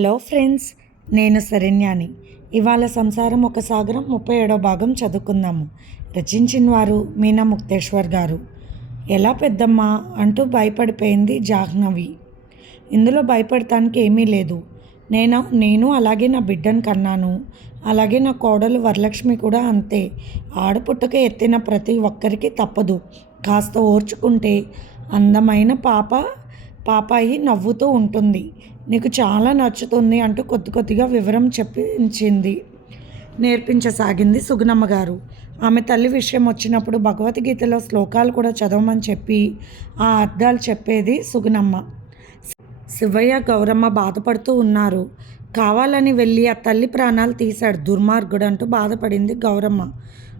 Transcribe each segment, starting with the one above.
Hello friends నేను శరణ్యాని. ఇవాళ సంసారం ఒక సాగరం ముప్పై ఏడో భాగం చదువుకుందాము. రచించిన వారు మీనా ముక్తేశ్వర్ గారు. ఎలా పెద్దమ్మ? అంటూ భయపడిపోయింది జాహ్నవి. ఇందులో భయపడటానికి ఏమీ లేదు. నేను? నేను అలాగే నా బిడ్డను కన్నాను. అలాగే నా కోడలు వరలక్ష్మి కూడా అంతే. ఆడపుట్టక ఎత్తిన ప్రతి ఒక్కరికి తప్పదు. కాస్త ఓర్చుకుంటే అందమైన పాప పాపాయి నవ్వుతూ ఉంటుంది. నీకు చాలా నచ్చుతుంది అంటూ కొద్ది కొద్దిగా వివరం చెప్పించింది. నేర్పించసాగింది సుగుణమ్మ గారు. ఆమె తల్లి విషయం వచ్చినప్పుడు భగవద్గీతలో శ్లోకాలు కూడా చదవమని చెప్పి ఆ అర్థాలు చెప్పేది సుగుణమ్మ. శివయ్య గౌరమ్మ బాధపడుతూ ఉన్నారు. కావాలని వెళ్ళి ఆ తల్లి ప్రాణాలు తీశాడు దుర్మార్గుడు అంటూ బాధపడింది గౌరమ్మ.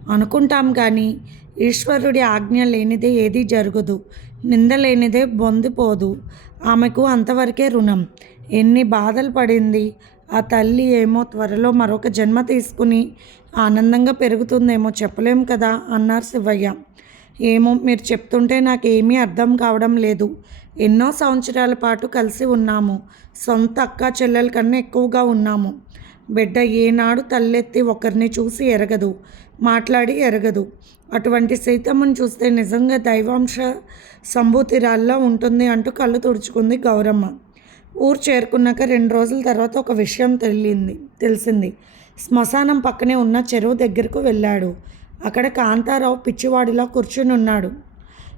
అనుకుంటాం కానీ ఈశ్వరుడి ఆజ్ఞ లేనిదే ఏదీ జరగదు. నింద లేనిదే బొందిపోదు. ఆమెకు అంతవరకే రుణం. ఎన్ని బాధలు పడింది. ఆ తల్లి ఏమో త్వరలో మరొక జన్మ తీసుకుని ఆనందంగా పెరుగుతుందేమో చెప్పలేం కదా అన్నారు శివయ్య. ఏమో మీరు చెప్తుంటే నాకు ఏమీ అర్థం కావడం లేదు. ఎన్నో సంవత్సరాల పాటు కలిసి ఉన్నాము. సొంత అక్క చెల్లెల కన్నా ఎక్కువగా ఉన్నాము. బిడ్డ ఏనాడు తల్లెత్తి ఒకరిని చూసి ఎరగదు మాట్లాడి ఎరగదు. అటువంటి సీతమ్మను చూస్తే నిజంగా దైవాంశ సంభూతిరాల్లో ఉంటుంది అంటూ కళ్ళు తుడుచుకుంది గౌరమ్మ. ఊరు చేరుకున్నాక రెండు రోజుల తర్వాత ఒక విషయం తెలియంది తెలిసింది. శ్మశానం పక్కనే ఉన్న చెరువు దగ్గరకు వెళ్ళాడు. అక్కడ కాంతారావు పిచ్చివాడిలా కూర్చుని ఉన్నాడు.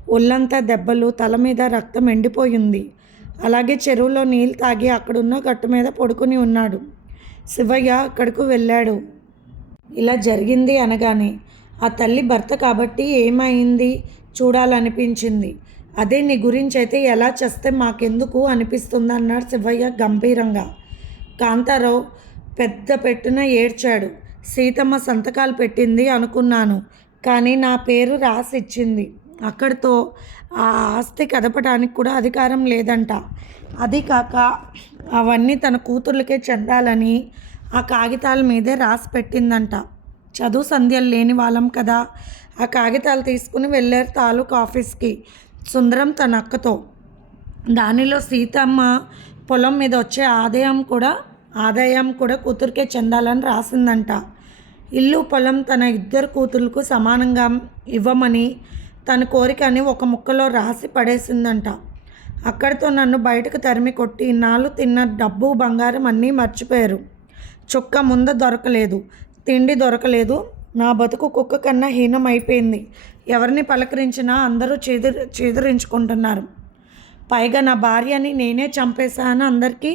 ఒళ్ళంతా దెబ్బలు తల మీద రక్తం ఎండిపోయింది. అలాగే చెరువులో నీళ్ళు తాగి అక్కడున్న గట్టు మీద పడుకుని ఉన్నాడు. శివయ్య అక్కడకు వెళ్ళాడు. ఇలా జరిగింది అనగానే ఆ తల్లి భర్త కాబట్టి ఏమైంది? చూడాలనిపించింది. అదే నీ గురించి అయితే ఎలా చేస్తే మాకెందుకు అనిపిస్తుంది అన్నాడు శివయ్య గంభీరంగా. కాంతారావు పెద్ద పెట్టున ఏడ్చాడు. సీతమ్మ సంతకాలు పెట్టింది అనుకున్నాను కానీ నా పేరు రాసి ఇచ్చింది అక్కడితో ఆ ఆస్తి కదపడానికి కూడా అధికారం లేదంట. అది కాక అవన్నీ తన కూతుర్లకే చెందాలని ఆ కాగితాల మీదే రాసి పెట్టిందంట. చదువు సంధ్యలు లేని వాళ్ళం కదా. ఆ కాగితాలు తీసుకుని వెళ్ళారు తాలూకు ఆఫీస్కి. సుందరం తన అక్కతో. దానిలో సీతమ్మ పొలం మీద వచ్చే ఆదాయం కూడా ఆదాయం కూడా కూతురికే చెందాలని రాసిందంట. ఇల్లు పొలం తన ఇద్దరు కూతురులకు సమానంగా ఇవ్వమని తన కోరికని ఒక ముక్కలో రాసి పడేసిందంట. అక్కడితో నన్ను బయటకు తరిమి కొట్టి ఇన్నాళ్ళు తిన్న డబ్బు బంగారం అన్నీ మర్చిపోయారు. చుక్క ముంద దొరకలేదు తిండి దొరకలేదు నా బతుకు కుక్క కన్నా హీనం అయిపోయింది ఎవరిని పలకరించినా అందరూ చేదురు చేదురించుకుంటున్నారు. పైగా నా భార్యని నేనే చంపేశాను అందరికీ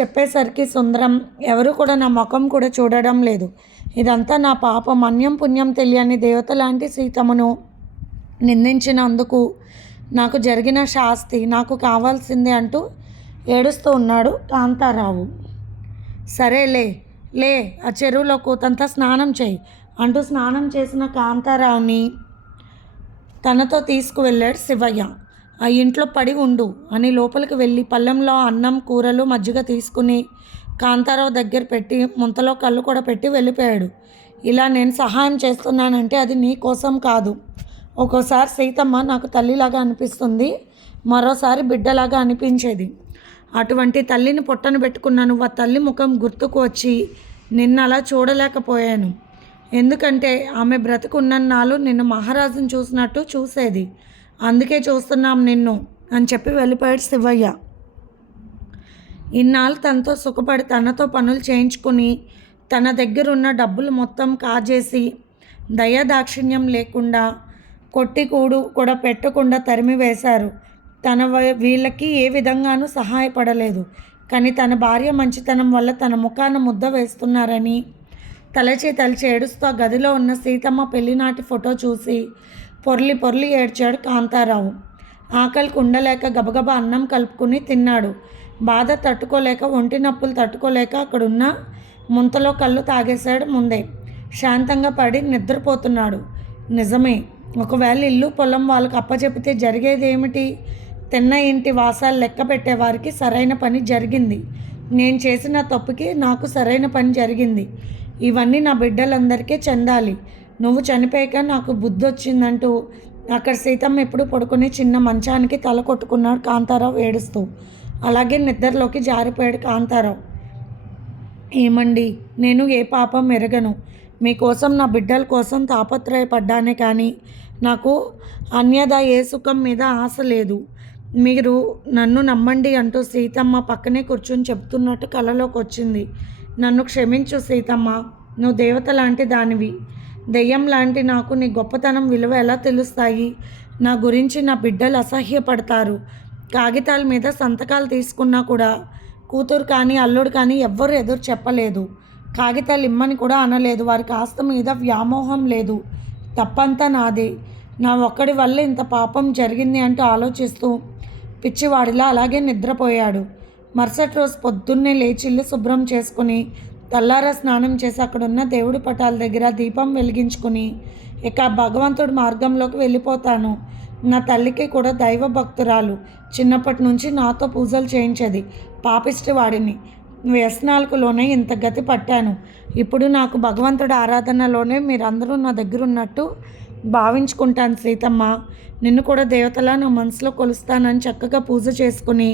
చెప్పేసరికి సుందరం ఎవరు కూడా నా ముఖం కూడా చూడడం లేదు. ఇదంతా నా పాపం అన్యం పుణ్యం తెలియని దేవత లాంటి సీతమును నిందించినందుకు నాకు జరిగిన శాస్తి నాకు కావాల్సిందే అంటూ ఏడుస్తూ ఉన్నాడు కాంతారావు. సరేలే లే ఆ చెరువులో కూతంతా స్నానం చేయి అంటూ స్నానం చేసిన కాంతారావుని తనతో తీసుకువెళ్ళాడు శివయ్య. ఆ ఇంట్లో పడి ఉండు అని లోపలికి వెళ్ళి పళ్ళెంలో అన్నం కూరలు మజ్జిగ తీసుకుని కాంతారావు దగ్గర పెట్టి ముంతలో కళ్ళు కూడా పెట్టి వెళ్ళిపోయాడు. ఇలా నేను సహాయం చేస్తున్నానంటే అది నీ కోసం కాదు. ఒక్కోసారి సీతమ్మ నాకు తల్లిలాగా అనిపిస్తుంది. మరోసారి బిడ్డలాగా అనిపించేది. అటువంటి తల్లిని పొట్టను పెట్టుకున్న నువ్వు ఆ తల్లి ముఖం గుర్తుకు వచ్చి నిన్న అలా చూడలేకపోయాను. ఎందుకంటే ఆమె బ్రతుకున్నన్నాళ్ళు నిన్ను మహారాజును చూసినట్టు చూసేది. అందుకే చూస్తున్నాం నిన్ను అని చెప్పి వెళ్ళిపోయాడు శివయ్య. ఇన్నాళ్ళు తనతో సుఖపడి తనతో పనులు చేయించుకుని తన దగ్గర ఉన్న డబ్బులు మొత్తం కాజేసి దయాదాక్షిణ్యం లేకుండా కొట్టి కూడు కూడా పెట్టకుండా తరిమి వేశారు. తన వీళ్ళకి ఏ విధంగానూ సహాయపడలేదు. కానీ తన భార్య మంచితనం వల్ల తన ముఖాన ముద్ద వేస్తున్నారని తలచి తలచి ఏడుస్తూ ఆ గదిలో ఉన్న సీతమ్మ పెళ్ళినాటి ఫోటో చూసి పొర్లి పొర్లి ఏడ్చాడు కాంతారావు. ఆకలికి ఉండలేక గబగబా అన్నం కలుపుకుని తిన్నాడు. బాధ తట్టుకోలేక ఒంటి నొప్పులు తట్టుకోలేక అక్కడున్న ముంతలో కళ్ళు తాగేశాడు ముందే. శాంతంగా పడి నిద్రపోతున్నాడు. నిజమే ఒకవేళ ఇల్లు పొలం వాళ్ళకి అప్పచెపితే జరిగేది ఏమిటి తిన్న ఇంటి వాసాలు లెక్క పెట్టేవారికి సరైన పని జరిగింది. నేను చేసిన తప్పుకి నాకు సరైన పని జరిగింది. ఇవన్నీ నా బిడ్డలందరికీ చెందాలి. నువ్వు చనిపోయాక నాకు బుద్ధి వచ్చిందంటూ అక్కడ సీతమ్మ ఎప్పుడు పడుకుని చిన్న మంచానికి తల కొట్టుకున్నాడు కాంతారావు ఏడుస్తూ. అలాగే నిద్రలోకి జారిపోయాడు కాంతారావు. ఏమండి? నేను ఏ పాపం ఎరగను. మీకోసం నా బిడ్డల కోసం తాపత్రయపడ్డానే కానీ నాకు అన్యదా ఏ సుఖం మీద ఆశ లేదు. మీరు నన్ను నమ్మండి అంటూ సీతమ్మ పక్కనే కూర్చొని చెప్తున్నట్టు కలలోకి వచ్చింది నన్ను క్షమించు సీతమ్మ. నువ్వు దేవత లాంటి దానివి. దెయ్యం లాంటి నాకు నీ గొప్పతనం విలువ ఎలా తెలుస్తాయి? నా గురించి నా బిడ్డలు అసహ్యపడతారు. కాగితాల మీద సంతకాలు తీసుకున్నా కూడా కూతురు కానీ అల్లుడు కానీ ఎవ్వరు ఎదురు చెప్పలేదు. కాగితాలు ఇమ్మని కూడా అనలేదు. వారికి ఆస్తి మీద వ్యామోహం లేదు. తప్పంతా నాదే. నా ఒక్కడి వల్ల ఇంత పాపం జరిగింది అంటూ ఆలోచిస్తూ పిచ్చివాడిలా అలాగే నిద్రపోయాడు. మరుసటి రోజు పొద్దున్నే లేచి ఇల్లు శుభ్రం చేసుకుని తెల్లారా స్నానం చేసి అక్కడున్న దేవుడి పటాల దగ్గర దీపం వెలిగించుకుని ఇక భగవంతుడి మార్గంలోకి వెళ్ళిపోతాను. నా తల్లికి కూడా దైవ భక్తురాలు. చిన్నప్పటి నుంచి నాతో పూజలు చేయించేది పాపిష్టి వాడిని. వ్యసనాలకులోనే ఇంత గతి పట్టాను. ఇప్పుడు నాకు భగవంతుడి ఆరాధనలోనే మీరందరూ నా దగ్గర ఉన్నట్టు భావించుకుంటాను సీతమ్మ. నిన్ను కూడా దేవతలా నా మనసులో కొలుస్తానని చక్కగా పూజ చేసుకుని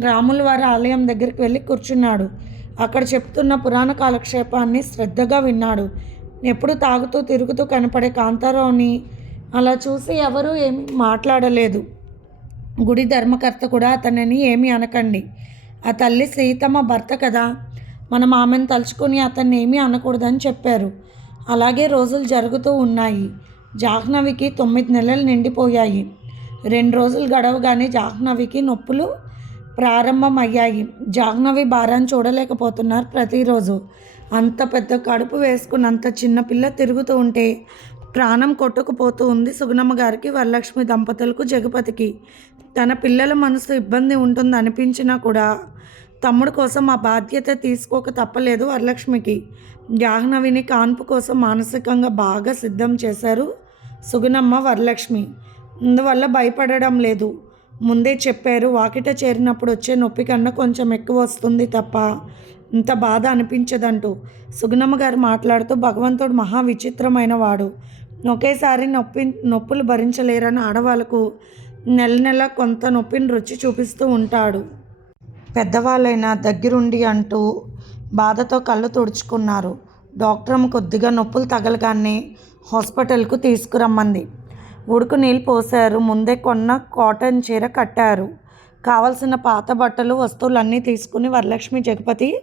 రాముల వారి ఆలయం దగ్గరికి వెళ్ళి కూర్చున్నాడు. అక్కడ చెప్తున్న పురాణ కాలక్షేపాన్ని శ్రద్ధగా విన్నాడు. ఎప్పుడు తాగుతూ తిరుగుతూ కనపడే కాంతారావుని అలా చూసి ఎవరూ ఏమీ మాట్లాడలేదు. గుడి ధర్మకర్త కూడా అతనిని ఏమీ అనకండి. ఆ తల్లి సీతమ్మ భర్త కదా. మనం ఆమెను తలుచుకొని అతన్ని ఏమీ అనకూడదని చెప్పారు. అలాగే రోజులు జరుగుతూ ఉన్నాయి. జాహ్నవికి తొమ్మిది నెలలు నిండిపోయాయి. రెండు రోజులు గడవగానే జాహ్నవికి నొప్పులు ప్రారంభమయ్యాయి. జాహ్నవి భారాన్ని చూడలేకపోతున్నారు ప్రతిరోజు. అంత పెద్ద కడుపు వేసుకున్నంత చిన్నపిల్ల తిరుగుతూ ఉంటే ప్రాణం కొట్టుకుపోతూ ఉంది సుగుణమ్మ గారికి వరలక్ష్మి దంపతులకు జగపతికి. తన పిల్లల మనసు ఇబ్బంది ఉంటుంది అనిపించినా కూడా తమ్ముడు కోసం ఆ బాధ్యత తీసుకోక తప్పలేదు వరలక్ష్మికి. జాహ్నవిని కాన్పు కోసం మానసికంగా బాగా సిద్ధం చేశారు సుగుణమ్మ వరలక్ష్మి. అందువల్ల భయపడడం లేదు. ముందే చెప్పారు వాకిట చేరినప్పుడు వచ్చే నొప్పి కన్నా కొంచెం ఎక్కువ వస్తుంది తప్ప ఇంత బాధ అనిపించదంటూ సుగుణమ్మ గారు మాట్లాడుతూ భగవంతుడు మహా విచిత్రమైన వాడు. ఒకేసారి నొప్పి నొప్పులు భరించలేరని ఆడవాళ్ళకు నెల నెల కొంత నొప్పిని రుచి చూపిస్తూ ఉంటాడు. పెద్దవాళ్ళైన దగ్గరుండి అంటూ బాధతో కళ్ళు తుడుచుకున్నారు. డాక్టర్ కొద్దిగా నొప్పులు తగలగానే హాస్పిటల్కు తీసుకురమ్మంది. ఉడుకు నీళ్ళు పోసారు ముందే కొన్న కాటన్ చీర కట్టారు. కావలసిన పాత బట్టలు వస్తువులన్నీ తీసుకుని వరలక్ష్మి జగపతి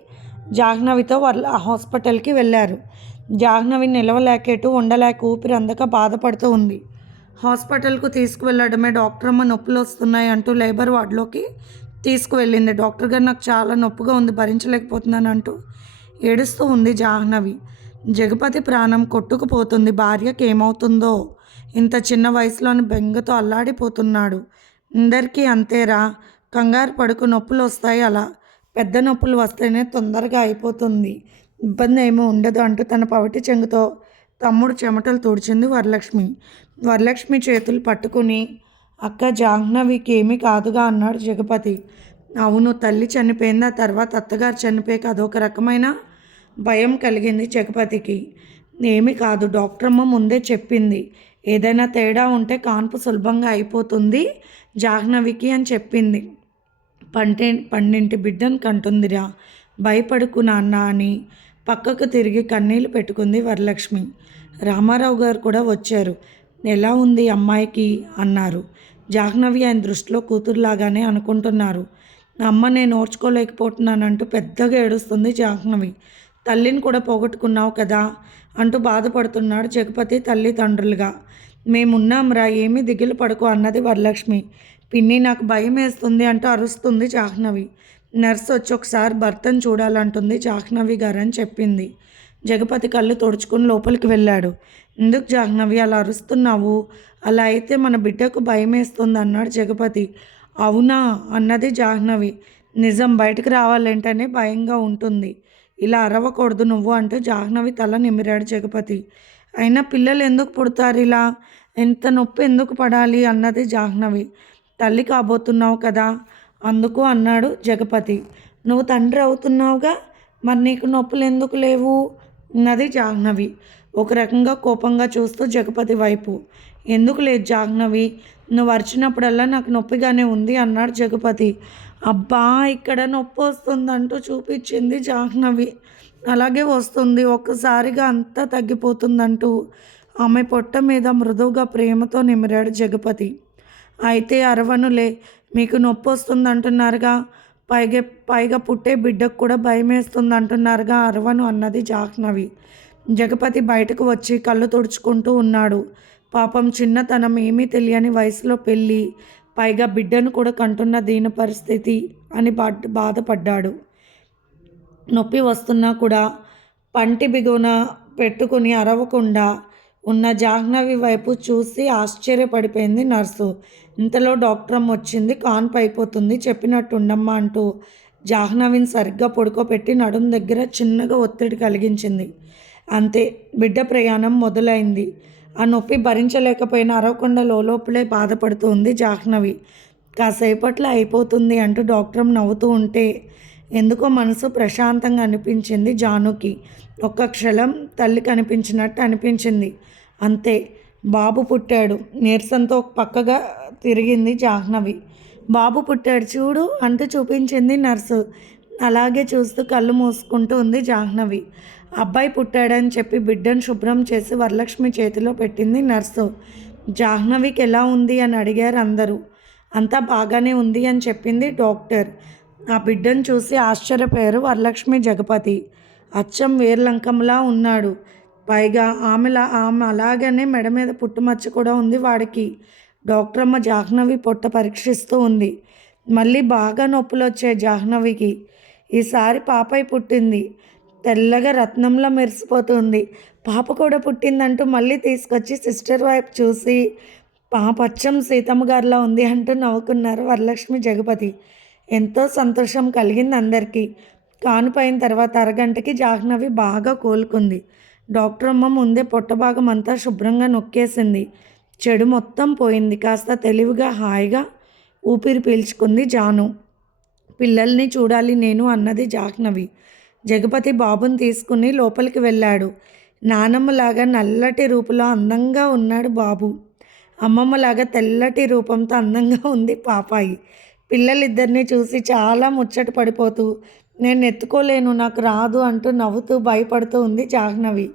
జాహ్నవితో వర్ల హాస్పిటల్కి వెళ్ళారు. జాహ్నవి నిలవలేకేటు ఉండలేక ఊపిరి అందక బాధపడుతూ ఉంది. హాస్పిటల్కు తీసుకువెళ్ళడమే డాక్టర్ అమ్మ నొప్పులు వస్తున్నాయి అంటూ లేబర్ వార్డులోకి తీసుకువెళ్ళింది. డాక్టర్ గారు నాకు చాలా నొప్పుగా ఉంది భరించలేకపోతున్నాను అంటూ ఏడుస్తూ ఉంది జాహ్నవి. జగపతి ప్రాణం కొట్టుకుపోతుంది. భార్యకి ఏమవుతుందో ఇంత చిన్న వయసులోని బెంగతో అల్లాడిపోతున్నాడు. అందరికీ అంతేరా కంగారు పడుకు నొప్పులు వస్తాయి అలా. పెద్ద నొప్పులు వస్తేనే తొందరగా అయిపోతుంది. ఇబ్బంది ఏమీ ఉండదు అంటూ తన పవిటి చెంగుతో తమ్ముడు చెమటలు తుడిచింది వరలక్ష్మి. వరలక్ష్మి చేతులు పట్టుకుని అక్క జాహ్నవికి ఏమీ కాదుగా అన్నాడు జగపతి. అవును తల్లి చనిపోయింది ఆ తర్వాత అత్తగారు చనిపోయాక అదొక రకమైన భయం కలిగింది జగపతికి. ఏమీ కాదు డాక్టర్ అమ్మ ముందే చెప్పింది. ఏదైనా తేడా ఉంటే కాన్పు సులభంగా అయిపోతుంది. జాహ్నవికి అని చెప్పింది. పంటే పన్నెంటి బిడ్డను కంటుందిరా. భయపడుకు నాన్న అని పక్కకు తిరిగి కన్నీళ్ళు పెట్టుకుంది వరలక్ష్మి. రామారావు గారు కూడా వచ్చారు. ఎలా ఉంది అమ్మాయికి? అన్నారు. జాహ్నవి ఆయన దృష్టిలో కూతురులాగానే అనుకుంటున్నారు. అమ్మ నేను ఓర్చుకోలేకపోతున్నానంటూ పెద్దగా ఏడుస్తుంది జాహ్నవి. తల్లిని కూడా పోగొట్టుకున్నావు కదా అంటూ బాధపడుతున్నాడు జగపతి తల్లిదండ్రులుగా. మేమున్నాంరా ఏమీ దిగులు పడుకో అన్నది వరలక్ష్మి. పిన్ని నాకు భయం వేస్తుంది అంటూ అరుస్తుంది జాహ్నవి. నర్స్ వచ్చి ఒకసారి భర్తను చూడాలంటుంది జాహ్నవి గారు అని చెప్పింది. జగపతి కళ్ళు తుడుచుకుని లోపలికి వెళ్ళాడు. ఎందుకు జాహ్నవి అలా అరుస్తున్నావు? అలా అయితే మన బిడ్డకు భయం వేస్తుంది అన్నాడు జగపతి. అవునా అన్నది జాహ్నవి. నిజం బయటకు రావాలంటేనే భయంగా ఉంటుంది. ఇలా అరవకూడదు నువ్వు అంటూ జాహ్నవి తల నిమిరాడు జగపతి. అయినా పిల్లలు ఎందుకు పుడతారు ఇలా? ఎంత నొప్పి ఎందుకు పడాలి అన్నది జాహ్నవి. తల్లి కాబోతున్నావు కదా? అందుకు అన్నాడు జగపతి. నువ్వు తండ్రి అవుతున్నావుగా? మరి నీకు నొప్పులు ఎందుకు లేవు? అన్నది జాహ్నవి. ఒక రకంగా కోపంగా చూస్తూ జగపతి వైపు. ఎందుకు లేదు జాహ్నవి? నువ్వు అరిచినప్పుడల్లా నాకు నొప్పిగానే ఉంది అన్నాడు జగపతి. అబ్బా ఇక్కడ నొప్పి వస్తుందంటూ చూపించింది జాహ్నవి. అలాగే వస్తుంది. ఒక్కసారిగా అంతా తగ్గిపోతుందంటూ ఆమె పొట్ట మీద మృదువుగా ప్రేమతో నిమిరాడు జగపతి. అయితే అరవనులే మీకు నొప్పి వస్తుంది అంటున్నారుగా పైగా పైగా పుట్టే బిడ్డకు కూడా భయం వేస్తుంది అంటున్నారుగా అరవను అన్నది జాహ్నవి. జగపతి బయటకు వచ్చి కళ్ళు తుడుచుకుంటూ ఉన్నాడు. పాపం చిన్నతనం ఏమీ తెలియని వయసులో పెళ్ళి పైగా బిడ్డను కూడా కంటున్న దీని పరిస్థితి అని బా బాధపడ్డాడు. నొప్పి వస్తున్నా కూడా పంటి బిగున పెట్టుకుని అరవకుండా ఉన్న జాహ్నవి వైపు చూసి ఆశ్చర్యపడిపోయింది నర్సు. ఇంతలో డాక్టర్ వచ్చింది కాన్పు అయిపోతుంది చెప్పినట్టు ఉండమ్మా అంటూ జాహ్నవిని సరిగ్గా పడుకోబెట్టి నడుం దగ్గర చిన్నగా ఒత్తిడి కలిగించింది. అంతే బిడ్డ ప్రయాణం మొదలైంది. ఆ నొప్పి భరించలేకపోయిన అరవకుండా లోపలే బాధపడుతూ ఉంది జాహ్నవి. కాసేపట్లో అయిపోతుంది అంటూ డాక్టర్ నవ్వుతూ ఉంటే ఎందుకో మనసు ప్రశాంతంగా అనిపించింది జానుకి. ఒక్క క్షణం తల్లి కనిపించినట్టు అనిపించింది. అంతే బాబు పుట్టాడు. నీరసంతో పక్కగా తిరిగింది జాహ్నవి. బాబు పుట్టాడు చూడు అంటూ చూపించింది నర్సు. అలాగే చూస్తూ కళ్ళు మూసుకుంటూ ఉంది జాహ్నవి. అబ్బాయి పుట్టాడని చెప్పి బిడ్డను శుభ్రం చేసి వరలక్ష్మి చేతిలో పెట్టింది నర్సు. జాహ్నవికి ఎలా ఉంది అని అడిగారు అందరూ. అంతా బాగానే ఉంది అని చెప్పింది డాక్టర్. ఆ బిడ్డను చూసి ఆశ్చర్యపోయారు వరలక్ష్మి జగపతి. అచ్చం వేర్లంకంలా ఉన్నాడు. పైగా ఆమెలా ఆమె అలాగనే మెడ మీద పుట్టుమచ్చ కూడా ఉంది వాడికి. డాక్టర్ అమ్మ జాహ్నవి పొట్ట పరీక్షిస్తూ ఉంది. మళ్ళీ బాగా నొప్పులు వచ్చాయి జాహ్నవికి. ఈసారి పాపై పుట్టింది. తెల్లగా రత్నంలో మెరిసిపోతుంది. పాప కూడా పుట్టిందంటూ మళ్ళీ తీసుకొచ్చి సిస్టర్ వైపు చూసి పాపచ్చం సీతమ్మ గారిలో ఉంది అంటూ నవ్వుకున్నారు వరలక్ష్మి జగపతి. ఎంతో సంతోషం కలిగింది అందరికీ. కానుపోయిన తర్వాత అరగంటకి జాహ్నవి బాగా కోలుకుంది. డాక్టర్ అమ్మ ముందే పొట్ట భాగం అంతా శుభ్రంగా నొక్కేసింది. చెడు మొత్తం పోయింది. కాస్త తెలివిగా హాయిగా ఊపిరి పీల్చుకుంది జాను. పిల్లల్ని చూడాలి నేను అన్నది జాహ్నవి. జగపతి బాబుని తీసుకుని లోపలికి వెళ్ళాడు. నానమ్మలాగా నల్లటి రూపులో అందంగా ఉన్నాడు బాబు. అమ్మమ్మలాగా తెల్లటి రూపంతో అందంగా ఉంది పాపాయి. పిల్లలిద్దరిని చూసి చాలా ముచ్చట పడిపోతూ నేను ఎత్తుకోలేను నాకు రాదు అంటూ నవ్వుతూ భయపడుతూ ఉంది జాహ్నవి.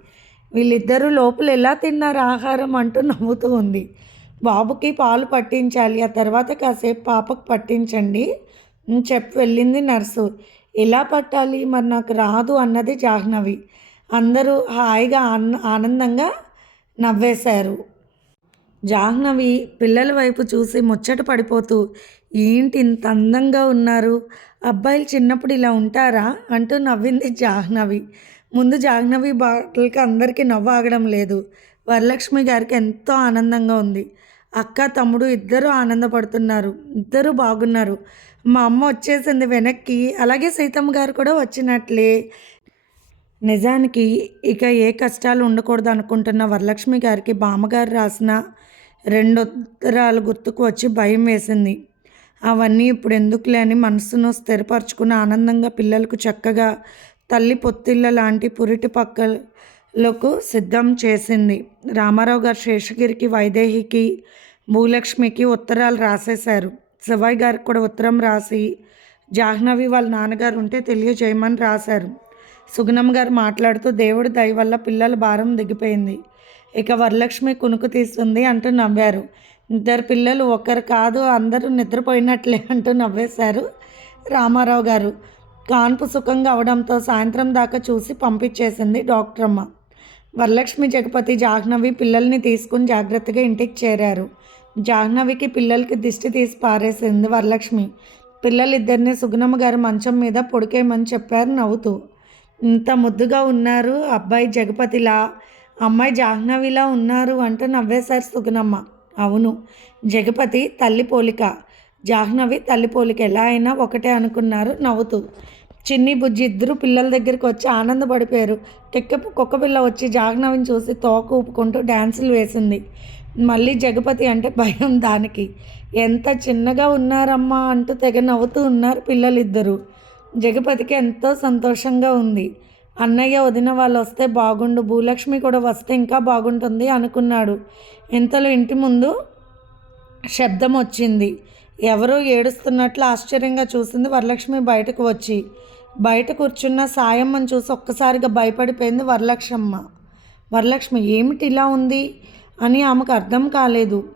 వీళ్ళిద్దరూ లోపల ఎలా తిన్నారు ఆహారం అంటూ నవ్వుతూ ఉంది. బాబుకి పాలు పట్టించాలి ఆ తర్వాత కాసేపు పాపకు పట్టించండి. చెప్పి వెళ్ళింది నర్సు. ఎలా పట్టాలి? మరి నాకు రాదు అన్నది జాహ్నవి. అందరూ హాయిగా ఆనందంగా నవ్వేశారు. జాహ్నవి పిల్లల వైపు చూసి ముచ్చట పడిపోతూ ఏంటి ఇంత అందంగా ఉన్నారు? అబ్బాయిలు చిన్నప్పుడు ఇలా ఉంటారా? అంటూ నవ్వింది జాహ్నవి. ముందు జాహ్నవి బాటలకి అందరికీ నవ్వు ఆగడం లేదు. వరలక్ష్మి గారికి ఎంతో ఆనందంగా ఉంది. అక్క తమ్ముడు ఇద్దరు ఆనందపడుతున్నారు. ఇద్దరూ బాగున్నారు. మా అమ్మ వచ్చేసింది వెనక్కి. అలాగే సీతమ్మ గారు కూడా వచ్చినట్లే. నిజానికి ఇక ఏ కష్టాలు ఉండకూడదు అనుకుంటున్న వరలక్ష్మి గారికి బామ్మగారు రాసిన రెండు ఉత్తరాలు గుర్తుకు వచ్చి భయం వేసింది. అవన్నీ ఇప్పుడు ఎందుకులే అని మనసును స్థిరపరచుకుని ఆనందంగా పిల్లలకు చక్కగా తల్లి పొత్తిళ్ళ లాంటి పురిటి పక్కలకు సిద్ధం చేసింది. రామారావు గారు శేషగిరికి వైదేహికి భూలక్ష్మికి ఉత్తరాలు రాసేశారు. శివయ్య గారికి కూడా ఉత్తరం రాసి జాహ్నవి వాళ్ళ నాన్నగారు ఉంటే తెలియజేయమని రాశారు. సుగుణమ్మ గారు మాట్లాడుతూ దేవుడి దయ వల్ల పిల్లల భారం దిగిపోయింది. ఇక వరలక్ష్మి కునుకు తీస్తుంది అంటూ నవ్వారు. ఇద్దరు పిల్లలు ఒకరు కాదు అందరూ నిద్రపోయినట్లే అంటూ నవ్వేశారు రామారావు గారు. కాన్పు సుఖంగా అవడంతో సాయంత్రం దాకా చూసి పంపించేసింది డాక్టర్ అమ్మ వరలక్ష్మి జగపతి జాహ్నవి పిల్లల్ని తీసుకుని జాగ్రత్తగా ఇంటికి చేరారు. జాహ్నవికి పిల్లలకి దిష్టి తీసి పారేసింది వరలక్ష్మి. పిల్లలిద్దరిని సుగుణమ్మ గారు మంచం మీద పొడికేయమని చెప్పారు నవ్వుతూ. ఇంత ముద్దుగా ఉన్నారు అబ్బాయి జగపతిలా? అమ్మాయి జాహ్నవిలా ఉన్నారు అంటూ నవ్వేశారు సుగుణమ్మ. అవును. జగపతి తల్లి పోలిక. జాహ్నవి తల్లి పోలిక. ఎలా అయినా ఒకటే అనుకున్నారు నవ్వుతూ. చిన్ని బుజ్జి ఇద్దరు పిల్లల దగ్గరికి వచ్చి ఆనందపడిపోయారు టిక్క కుక్క పిల్ల వచ్చి జాహ్నవిని చూసి తోక ఊపుకుంటూ డ్యాన్సులు వేసింది. మళ్ళీ జగపతి అంటే భయం దానికి. ఎంత చిన్నగా ఉన్నారమ్మా అంటూ తెగ నవ్వుతూ ఉన్నారు పిల్లలిద్దరూ. జగపతికి ఎంతో సంతోషంగా ఉంది. అన్నయ్య వదిన వాళ్ళు వస్తే బాగుండు భూలక్ష్మి కూడా వస్తే ఇంకా బాగుంటుంది అనుకున్నాడు. ఇంతలో ఇంటి ముందు శబ్దం వచ్చింది. ఎవరో ఏడుస్తున్నట్లు ఆశ్చర్యంగా చూసింది వరలక్ష్మి బయటకు వచ్చి. బయట కూర్చున్న సాయమ్మని చూసి ఒక్కసారిగా భయపడిపోయింది వరలక్ష్మమ్మ. వరలక్ష్మి ఏమిటి ఇలా ఉంది? అని ఆమెకు అర్థం కాలేదు.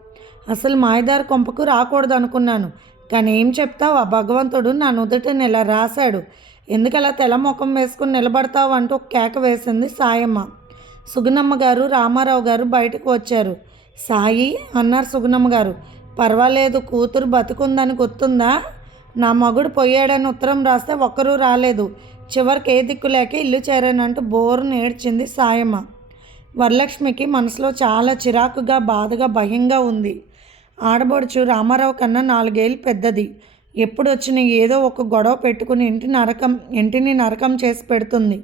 అసలు మాయదారి కొంపకు రాకూడదు అనుకున్నాను కానీ ఏం చెప్తావు? ఆ భగవంతుడు నా నుదుటిని ఇలా రాశాడు. ఎందుకలా తెల ముఖం వేసుకుని నిలబడతావు అంటూ ఒక కేక వేసింది సాయమ్మ. సుగుణమ్మ గారు రామారావు గారు బయటకు వచ్చారు. సాయి అన్నారు సుగుణమ్మ గారు పర్వాలేదు కూతురు బతుకుందని గుర్తుందా? నా మగుడు పోయాడని ఉత్తరం రాస్తే ఒక్కరూ రాలేదు. చివరికి ఏ దిక్కు లేక ఇల్లు చేరానంటూ బోరును ఏడ్చింది సాయమ్మ. వరలక్ష్మికి మనసులో చాలా చిరాకుగా బాధగా భయంగా ఉంది. ఆడబడుచు రామారావు కన్నా నాలుగేళ్ళు పెద్దది. ఎప్పుడు వచ్చిన ఏదో ఒక గొడవ పెట్టుకుని ఇంటి నరకం ఇంటిని నరకం చేసి పెడుతుంది.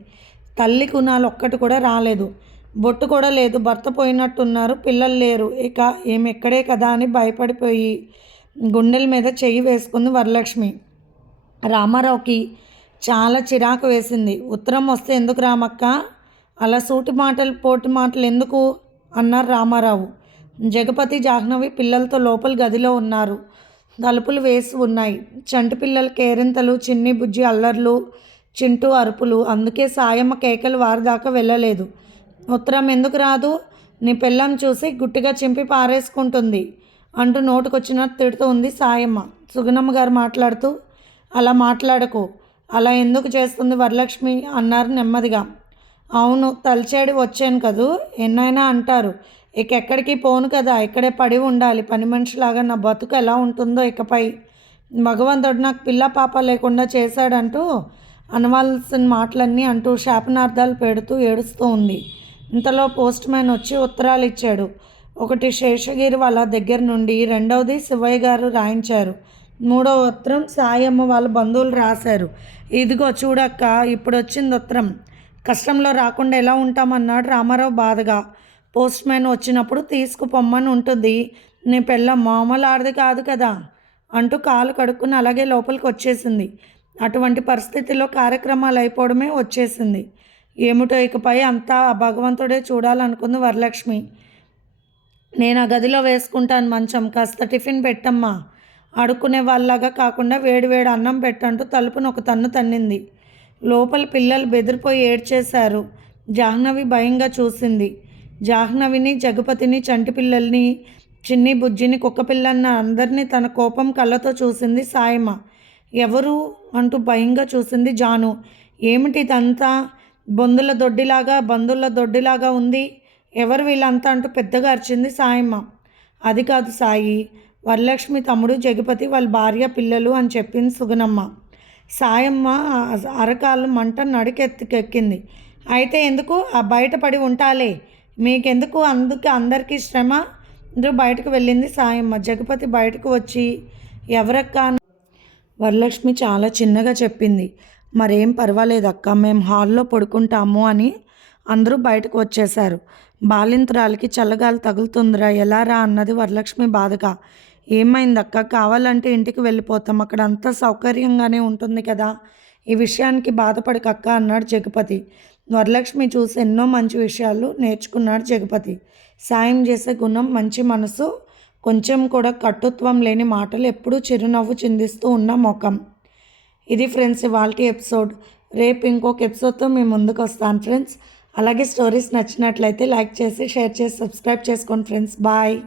తల్లి కునాలు ఒక్కటి కూడా రాలేదు. బొట్టు కూడా లేదు. భర్త పోయినట్టున్నారు. పిల్లలు లేరు. ఇక ఏమి ఎక్కడే కదా అని భయపడిపోయి గుండెల మీద చెయ్యి వేసుకుంది వరలక్ష్మి. రామారావుకి చాలా చిరాకు వేసింది. ఉత్తరం వస్తే ఎందుకు రామక్క? అలా సూటి మాటలు పోటి మాటలు ఎందుకు? అన్నారు రామారావు. జగపతి జాహ్నవి పిల్లలతో లోపల గదిలో ఉన్నారు. తలుపులు వేసి ఉన్నాయి. చంటి పిల్లల కేరింతలు చిన్ని బుజ్జి అల్లర్లు చింటూ అరుపులు. అందుకే సాయమ్మ కేకలు వారి దాకా వెళ్ళలేదు. ఉత్తరం ఎందుకు రాదు? నీ పిల్లం చూసి గుట్టిగా చింపి పారేసుకుంటుంది అంటూ నోటుకొచ్చినట్టు తిడుతూ ఉంది సాయమ్మ. సుగుణమ్మ గారు మాట్లాడుతూ అలా మాట్లాడకు. అలా ఎందుకు చేస్తుంది వరలక్ష్మి? అన్నారు నెమ్మదిగా. అవును తలచేడి వచ్చాను కదూ? ఎన్నైనా అంటారు. ఇక ఎక్కడికి పోను కదా ఇక్కడే పడి ఉండాలి. పని మనిషిలాగా నా బతుకు ఎలా ఉంటుందో ఇకపై. భగవంతుడు నాకు పిల్ల పాప లేకుండా చేశాడంటూ అనవలసిన మాటలన్నీ అంటూ శాపనార్థాలు పెడుతూ ఏడుస్తూ ఉంది. ఇంతలో పోస్ట్ మ్యాన్ వచ్చి ఉత్తరాలు ఇచ్చాడు. ఒకటి శేషగిరి వాళ్ళ దగ్గర నుండి రెండవది శివయ్య గారు రాయించారు. మూడో ఉత్తరం సాయమ్మ వాళ్ళ బంధువులు రాశారు. ఇదిగో చూడక్క ఇప్పుడు వచ్చింది ఉత్తరం. కష్టంలో రాకుండా ఎలా ఉంటామన్నాడు రామారావు బాధగా. పోస్ట్ మ్యాన్ వచ్చినప్పుడు తీసుకుపోమ్మని ఉంటుంది. నీ పిల్ల మామూలు ఆడది కాదు కదా? అంటూ కాలు కడుక్కుని అలాగే లోపలికి వచ్చేసింది అటువంటి పరిస్థితిలో కార్యక్రమాలు అయిపోవడమే వచ్చేసింది. ఏమిటో ఇకపై అంతా ఆ భగవంతుడే చూడాలనుకుంది వరలక్ష్మి. నేను ఆ గదిలో వేసుకుంటాను మంచం కాస్త టిఫిన్ పెట్టమ్మా. అడుక్కునే వాళ్ళలాగా కాకుండా వేడివేడి అన్నం పెట్టంటూ తలుపును ఒక తన్ను తన్నింది. లోపల పిల్లలు బెదిరిపోయి ఏడ్చేశారు. జాహ్నవి భయంగా చూసింది. జాహ్నవిని జగపతిని చంటిపిల్లల్ని చిన్ని బుజ్జిని కుక్కపిల్లన్న అందరినీ తన కోపం కళ్ళతో చూసింది సాయమ్మ ఎవరు? అంటూ భయంగా చూసింది జాను. ఏమిటి ఇదంతా? బొందుల దొడ్డిలాగా బంధువుల దొడ్డిలాగా ఉంది. ఎవరు వీళ్ళంతా? అంటూ పెద్దగా అరిచింది సాయమ్మ అది కాదు సాయి. వరలక్ష్మి తమ్ముడు జగపతి వాళ్ళ భార్య పిల్లలు అని చెప్పింది సుగుణమ్మ. సాయమ్మ అరకాలు మంట నడికెత్తికెక్కింది అయితే ఎందుకు? ఆ బయటపడి ఉంటాలే. మీకెందుకు అందుకు అందరికీ శ్రమ? అందరూ బయటకు వెళ్ళింది సాయమ్మ. జగపతి బయటకు వచ్చి ఎవరక్కా? వరలక్ష్మి చాలా చిన్నగా చెప్పింది. మరేం పర్వాలేదు అక్క మేము హాల్లో పడుకుంటాము అని అందరూ బయటకు వచ్చేశారు. బాలింతరాలకి చల్లగాలి తగులుతుందిరా ఎలా రా అన్నది వరలక్ష్మి బాధగా. ఏమైందక్క? కావాలంటే ఇంటికి వెళ్ళిపోతాం. అక్కడ అంతా సౌకర్యంగానే ఉంటుంది కదా. ఈ విషయానికి బాధపడకక్క అన్నాడు జగపతి. వరలక్ష్మి చూసి ఎన్నో మంచి విషయాలు నేర్చుకున్నాడు జగపతి. సాయం చేసే గుణం మంచి మనసు కొంచెం కూడా కట్టుత్వం లేని మాటలు ఎప్పుడూ చిరునవ్వు చిందిస్తూ ఉన్న ముఖం. ఇది ఫ్రెండ్స్ ఇవాళ ఎపిసోడ్. రేపు ఇంకొక ఎపిసోడ్తో మేము ముందుకు వస్తాను ఫ్రెండ్స్. అలాగే స్టోరీస్ నచ్చినట్లయితే లైక్ చేసి షేర్ చేసి సబ్స్క్రైబ్ చేసుకోండి ఫ్రెండ్స్. బాయ్.